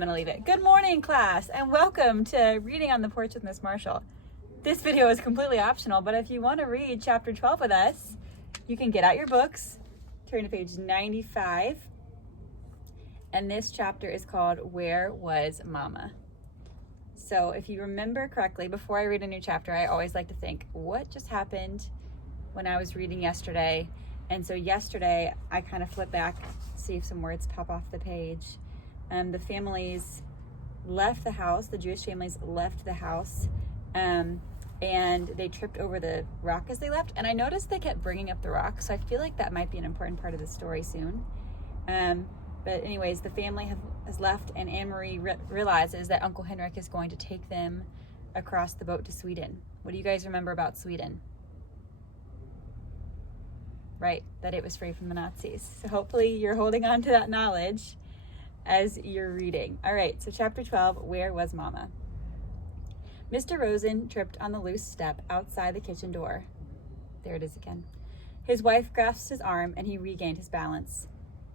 I'm gonna leave it. Good morning, class, and welcome to Reading on the Porch with Miss Marshall. This video is completely optional, but if you want to read chapter 12 with us, you can get out your books, turn to page 95, and this chapter is called Where Was Mama? So if you remember correctly, before I read a new chapter, I always like to think, what just happened when I was reading yesterday? And so yesterday, I kind of flipped back, see if some words pop off the page. The families left the house, the Jewish families left the house, and they tripped over the rock as they left. And I noticed they kept bringing up the rock, so I feel like that might be an important part of the story soon. But anyways, the family has left, and Anne-Marie realizes that Uncle Henrik is going to take them across the boat to Sweden. What do you guys remember about Sweden? Right, that it was free from the Nazis. So hopefully you're holding on to that knowledge as you're reading. All right, so chapter 12, Where Was Mama? Mr. Rosen tripped on the loose step outside the kitchen door. There it is again. His wife grasped his arm and he regained his balance.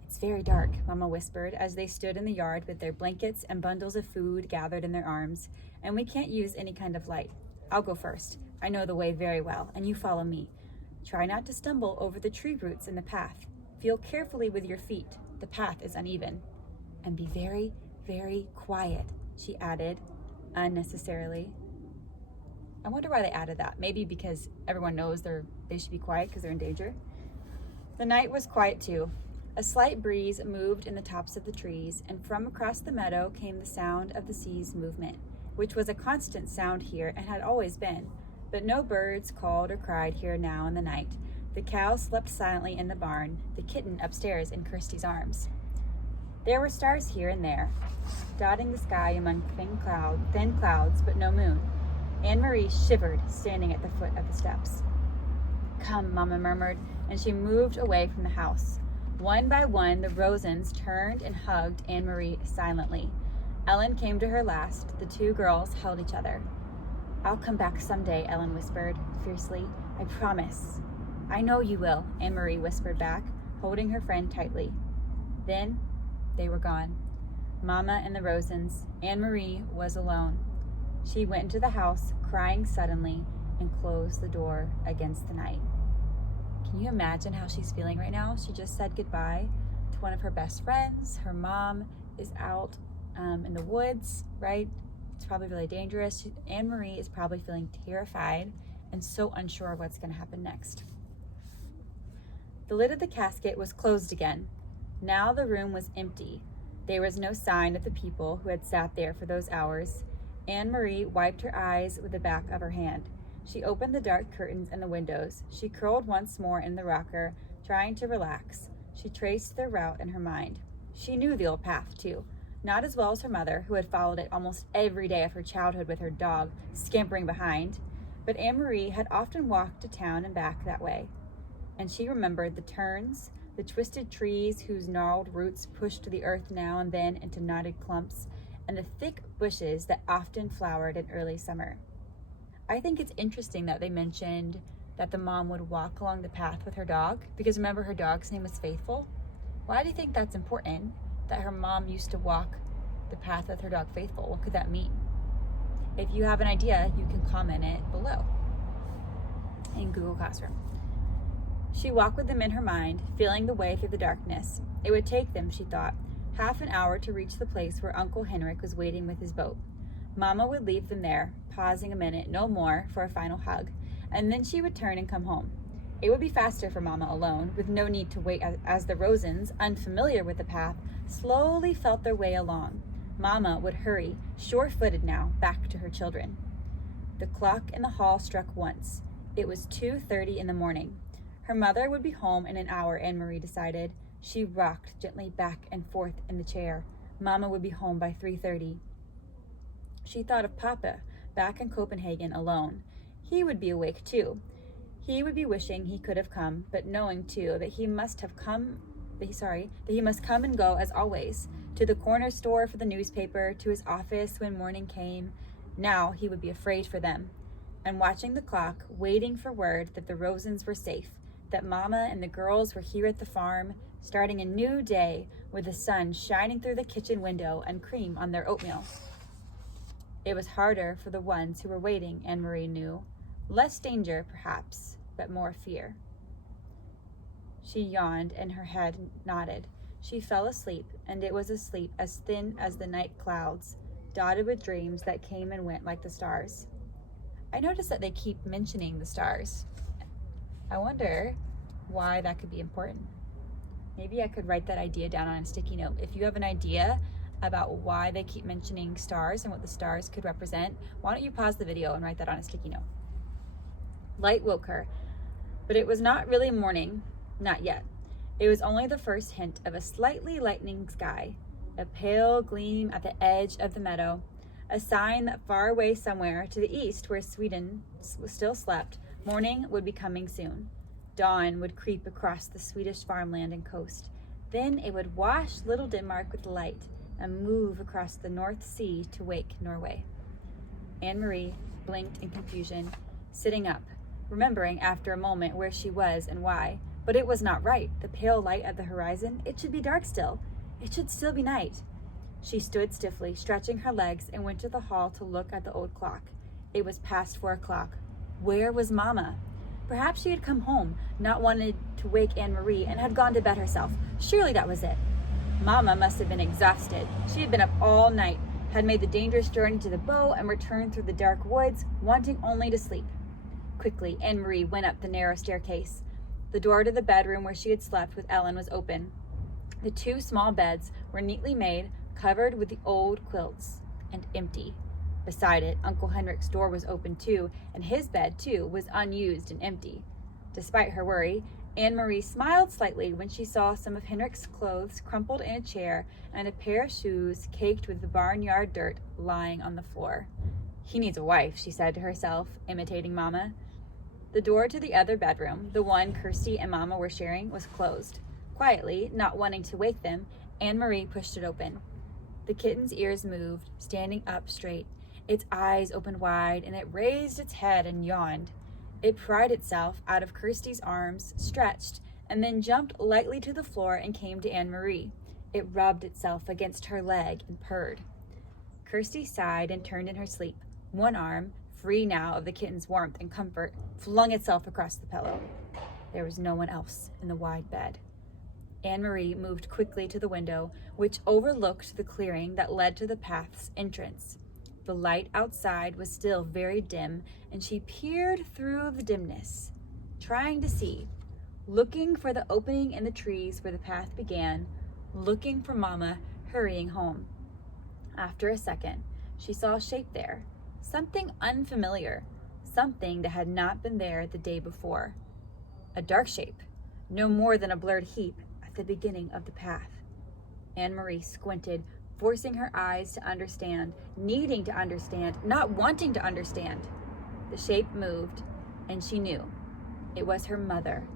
It's very dark, Mama whispered as they stood in the yard with their blankets and bundles of food gathered in their arms, and we can't use any kind of light. I'll go first. I know the way very well, and you follow me. Try not to stumble over the tree roots in the path. Feel carefully with your feet. The path is uneven. And be very, very quiet, she added, unnecessarily. I wonder why they added that. Maybe because everyone knows they should be quiet because they're in danger. The night was quiet too. A slight breeze moved in the tops of the trees, and from across the meadow came the sound of the sea's movement, which was a constant sound here and had always been. But no birds called or cried here now in the night. The cow slept silently in the barn, the kitten upstairs in Kirsty's arms. There were stars here and there, dotting the sky among thin clouds, but no moon. Anne-Marie shivered, standing at the foot of the steps. Come, Mama murmured, and she moved away from the house. One by one, the Rosens turned and hugged Anne-Marie silently. Ellen came to her last. The two girls held each other. I'll come back someday, Ellen whispered fiercely. I promise. I know you will, Anne-Marie whispered back, holding her friend tightly. Then they were gone. Mama and the Rosens. Anne-Marie was alone. She went into the house, crying suddenly, and closed the door against the night. Can you imagine how she's feeling right now? She just said goodbye to one of her best friends. Her mom is out in the woods, right? It's probably really dangerous. Anne-Marie is probably feeling terrified and so unsure of what's going to happen next. The lid of the casket was closed again. Now the room was empty. There was no sign of the people who had sat there for those hours. Anne-Marie wiped her eyes with the back of her hand. She opened the dark curtains and the windows. She curled once more in the rocker, trying to relax. She traced their route in her mind. She knew the old path, too. Not as well as her mother, who had followed it almost every day of her childhood with her dog scampering behind. But Anne-Marie had often walked to town and back that way. And she remembered the turns, the twisted trees whose gnarled roots pushed the earth now and then into knotted clumps, and the thick bushes that often flowered in early summer. I think it's interesting that they mentioned that the mom would walk along the path with her dog, because remember her dog's name was Faithful? Why do you think that's important, that her mom used to walk the path with her dog Faithful? What could that mean? If you have an idea, you can comment it below in Google Classroom. She walked with them in her mind, feeling the way through the darkness. It would take them, she thought, half an hour to reach the place where Uncle Henrik was waiting with his boat. Mama would leave them there, pausing a minute, no more, for a final hug, and then she would turn and come home. It would be faster for Mama alone, with no need to wait as the Rosens, unfamiliar with the path, slowly felt their way along. Mama would hurry, sure-footed now, back to her children. The clock in the hall struck once. It was 2:30 in the morning. Her mother would be home in an hour, Anne-Marie decided. She rocked gently back and forth in the chair. Mama would be home by 3:30. She thought of Papa, back in Copenhagen alone. He would be awake too. He would be wishing he could have come, but knowing too that he must come and go as always, to the corner store for the newspaper, to his office when morning came. Now he would be afraid for them. And watching the clock, waiting for word that the Rosens were safe, that Mama and the girls were here at the farm, starting a new day with the sun shining through the kitchen window and cream on their oatmeal. It was harder for the ones who were waiting, Anne-Marie knew. Less danger, perhaps, but more fear. She yawned and her head nodded. She fell asleep, and it was a sleep as thin as the night clouds, dotted with dreams that came and went like the stars. I noticed that they keep mentioning the stars. I wonder why that could be important. Maybe I could write that idea down on a sticky note. If you have an idea about why they keep mentioning stars and what the stars could represent, why don't you pause the video and write that on a sticky note? Light woke her, but it was not really morning, not yet. It was only the first hint of a slightly lightening sky, a pale gleam at the edge of the meadow, a sign that far away somewhere to the east where Sweden still slept, morning would be coming soon. Dawn would creep across the Swedish farmland and coast. Then it would wash little Denmark with light and move across the North Sea to wake Norway. Anne-Marie blinked in confusion, sitting up, remembering after a moment where she was and why. But it was not right. The pale light at the horizon, it should be dark still. It should still be night. She stood stiffly, stretching her legs, and went to the hall to look at the old clock. It was past 4 o'clock. Where was Mama? Perhaps she had come home, not wanted to wake Anne-Marie, and had gone to bed herself. Surely that was it. Mama must have been exhausted. She had been up all night, had made the dangerous journey to the bow, and returned through the dark woods, wanting only to sleep. Quickly, Anne-Marie went up the narrow staircase. The door to the bedroom where she had slept with Ellen was open. The 2 small beds were neatly made, covered with the old quilts, and empty. Beside it, Uncle Henrik's door was open too, and his bed, too, was unused and empty. Despite her worry, Anne-Marie smiled slightly when she saw some of Henrik's clothes crumpled in a chair and a pair of shoes caked with the barnyard dirt lying on the floor. He needs a wife, she said to herself, imitating Mama. The door to the other bedroom, the one Kirsty and Mama were sharing, was closed. Quietly, not wanting to wake them, Anne-Marie pushed it open. The kitten's ears moved, standing up straight. Its eyes opened wide, and it raised its head and yawned. It pried itself out of Kirsty's arms, stretched, and then jumped lightly to the floor and came to Anne-Marie. It rubbed itself against her leg and purred. Kirsty sighed and turned in her sleep. One arm, free now of the kitten's warmth and comfort, flung itself across the pillow. There was no one else in the wide bed. Anne-Marie moved quickly to the window, which overlooked the clearing that led to the path's entrance. The light outside was still very dim, and she peered through the dimness, trying to see, looking for the opening in the trees where the path began, looking for Mama hurrying home. After a second, she saw a shape there, something unfamiliar, something that had not been there the day before. A dark shape, no more than a blurred heap at the beginning of the path. Anne-Marie squinted, forcing her eyes to understand, needing to understand, not wanting to understand. The shape moved, and she knew it was her mother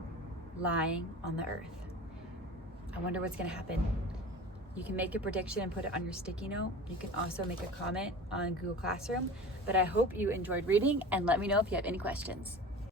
lying on the earth. I wonder what's going to happen. You can make a prediction and put it on your sticky note. You can also make a comment on Google Classroom. But I hope you enjoyed reading, and let me know if you have any questions.